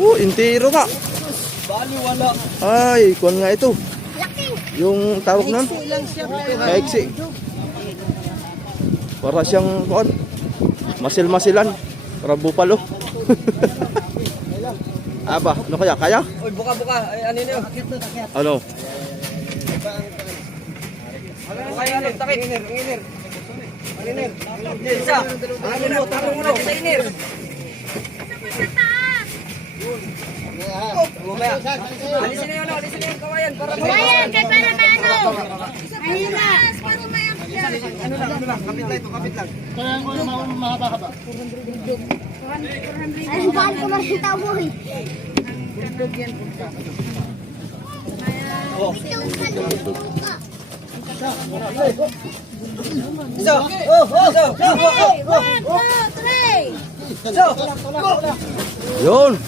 Intiro nga. Bali wala. Ay, kuwan nga ito. Yung tawag nun? Kaiksi. Para siyang kuwan. Masil-masilan. Para bupalo. Aba, ano kaya? Kaya? Uy, buka-buka. Ay, ano yun? Ano? Buka yun. Takit. Inir. Isa. Tango mo na. Isa inir. Alisin na yun. Alisin na yung kawayan. Kawayan, kaya para maano? Ayun na. Ano lang. Kapit lang ito. Kapit lang. Ay, bakit ko makita mo eh? Isa. Isa. Okay, 1, 2, 3. Isa. Yun.